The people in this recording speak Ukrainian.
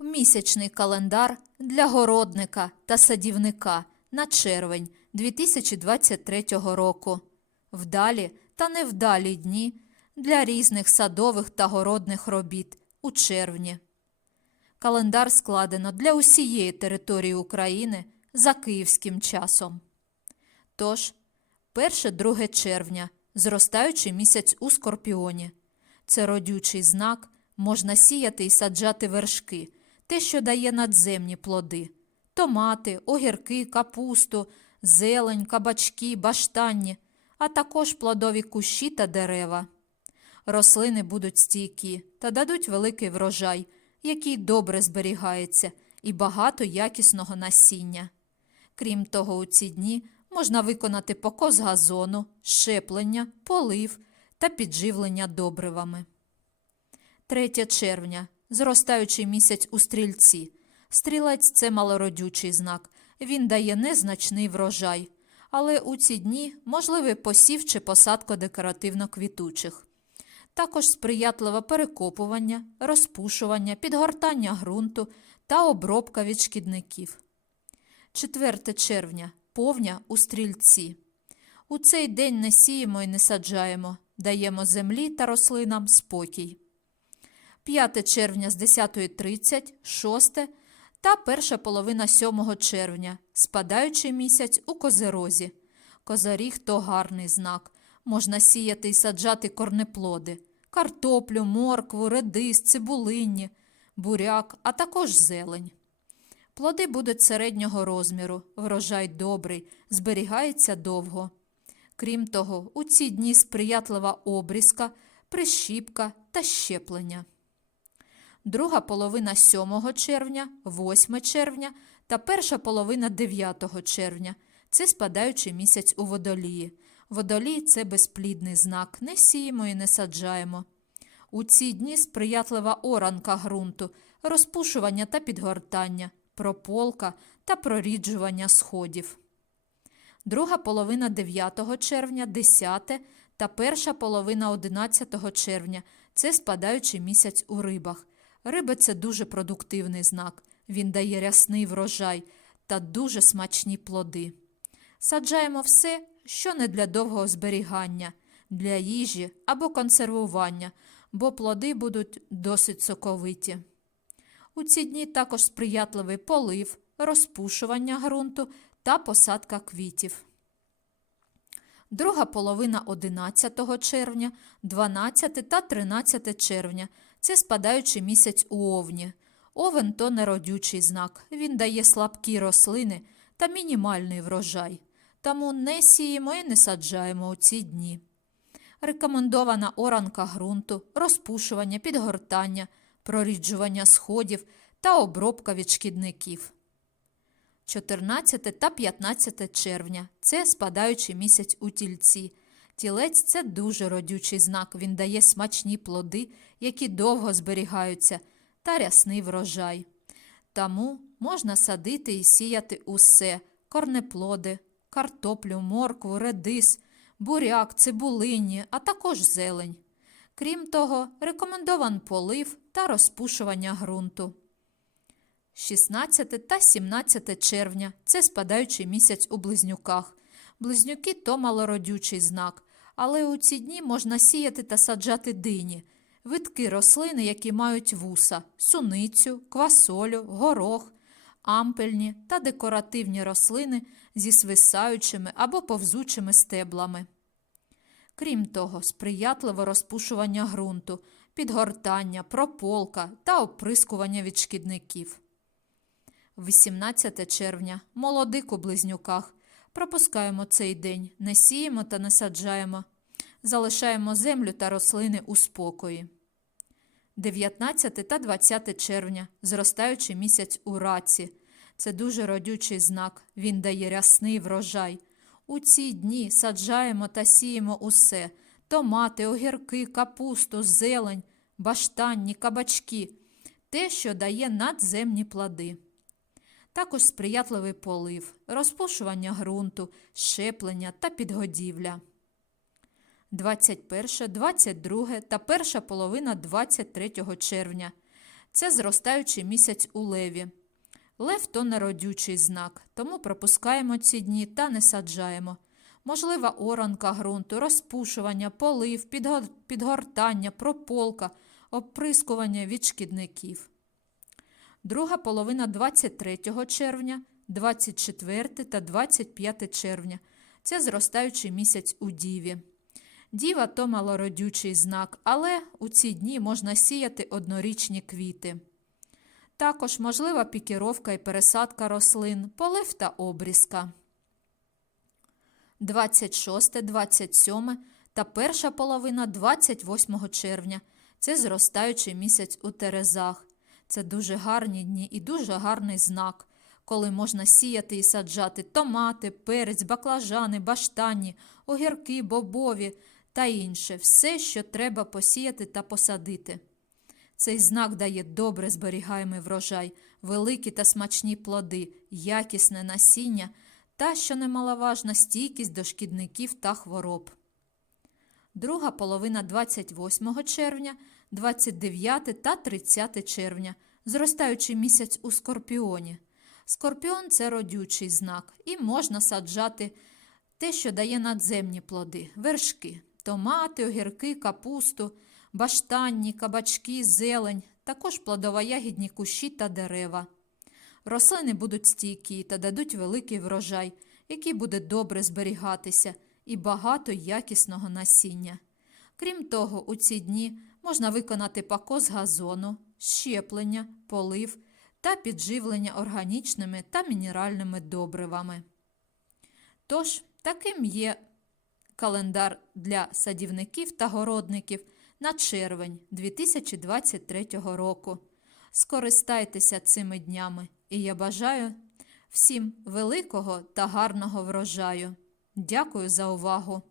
Місячний календар для городника та садівника на червень 2023 року. Вдалі та невдалі дні для різних садових та городних робіт у червні. Календар складено для усієї території України за київським часом. Тож, 1-2 червня зростаючий місяць у Скорпіоні. Це родючий знак, можна сіяти і саджати вершки, те, що дає надземні плоди: томати, огірки, капусту, зелень, кабачки, баштанні, а також плодові кущі та дерева. Рослини будуть стійкі та дадуть великий врожай, який добре зберігається, і багато якісного насіння. Крім того, у ці дні можна виконати покос газону, щеплення, полив та підживлення добривами. 3 червня зростаючий місяць у стрільці. Стрілець це малородючий знак. Він дає незначний врожай, але у ці дні можливий посів чи посадка декоративно-квітучих. Також сприятливе перекопування, розпушування, підгортання ґрунту та обробка від шкідників. 4 червня повня у стрільці. У цей день не сіємо і не саджаємо, даємо землі та рослинам спокій. 5 червня з 10.30, 6 та перша половина 7 червня, спадаючий місяць у козерозі. Козаріг то гарний знак. Можна сіяти і саджати корнеплоди, картоплю, моркву, редис, цибулинні, буряк, а також зелень. Плоди будуть середнього розміру, врожай добрий, зберігається довго. Крім того, у ці дні сприятлива обрізка, прищіпка та щеплення. Друга половина 7 червня, 8 червня та перша половина 9 червня це спадаючий місяць у водолії. Водолій це безплідний знак, не сіємо і не саджаємо. У ці дні сприятлива оранка ґрунту, розпушування та підгортання, прополка та проріджування сходів. Друга половина 9 червня, 10 та перша половина 11 червня це спадаючий місяць у рибах. Риби це дуже продуктивний знак. Він дає рясний врожай та дуже смачні плоди. Саджаємо все, що не для довгого зберігання, для їжі або консервування, бо плоди будуть досить соковиті. У ці дні також сприятливий полив, розпушування ґрунту та посадка квітів. Друга половина 11 червня, 12 та 13 червня це спадаючий місяць у овні. Овен то неродючий знак. Він дає слабкі рослини та мінімальний врожай. Тому не сіємо і не саджаємо у ці дні. Рекомендована оранка ґрунту, розпушування, підгортання, проріджування сходів та обробка від шкідників. 14 та 15 червня це спадаючий місяць у тільці. Тілець це дуже родючий знак. Він дає смачні плоди, які довго зберігаються, та рясний врожай. Тому можна садити і сіяти усе корнеплоди, картоплю, моркву, редис, буряк, цибулині, а також зелень. Крім того, рекомендован полив та розпушування ґрунту. 16 та 17 червня це спадаючий місяць у близнюках. Близнюки то малородючий знак, але у ці дні можна сіяти та саджати дині, витки рослини, які мають вуса, суницю, квасолю, горох, ампельні та декоративні рослини зі свисаючими або повзучими стеблами. Крім того, сприятливе розпушування ґрунту, підгортання, прополка та оприскування від шкідників. 18 червня молодик у близнюках. Пропускаємо цей день, не сіємо та не саджаємо. Залишаємо землю та рослини у спокої. 19 та 20 червня зростаючий місяць у раці. Це дуже родючий знак. Він дає рясний врожай. У ці дні саджаємо та сіємо усе томати, огірки, капусту, зелень, баштанні, кабачки, те, що дає надземні плоди. Також сприятливий полив, розпушування ґрунту, щеплення та підгодівля. 21, 22 та перша половина 23 червня Це зростаючий місяць у леві. Лев то народючий знак, тому пропускаємо ці дні та не саджаємо. Можлива оранка ґрунту, розпушування, полив, підгортання, прополка, оприскування від шкідників. Друга половина 23 червня, 24 та 25 червня. Це зростаючий місяць у Діві. Діва то малородючий знак, але у ці дні можна сіяти однорічні квіти. Також можлива пікіровка і пересадка рослин, полив та обрізка. 26, 27 та перша половина 28 червня. Це зростаючий місяць у Терезах. Це дуже гарні дні і дуже гарний знак, коли можна сіяти і саджати томати, перець, баклажани, баштані, огірки, бобові та інше все, що треба посіяти та посадити. Цей знак дає добре зберігаємий врожай, великі та смачні плоди, якісне насіння та, що немаловажна, стійкість до шкідників та хвороб. Друга половина 28 червня, 29 та 30 червня, зростаючий місяць у скорпіоні. Скорпіон це родючий знак, і можна саджати те, що дає надземні плоди, вершки, томати, огірки, капусту, баштанні, кабачки, зелень, також плодово-ягідні кущі та дерева. Рослини будуть стійкі та дадуть великий врожай, який буде добре зберігатися, і багато якісного насіння. Крім того, у ці дні можна виконати покос газону, щеплення, полив та підживлення органічними та мінеральними добривами. Тож, таким є календар для садівників та городників на червень 2023 року. Скористайтеся цими днями, і я бажаю всім великого та гарного врожаю. Дякую за увагу!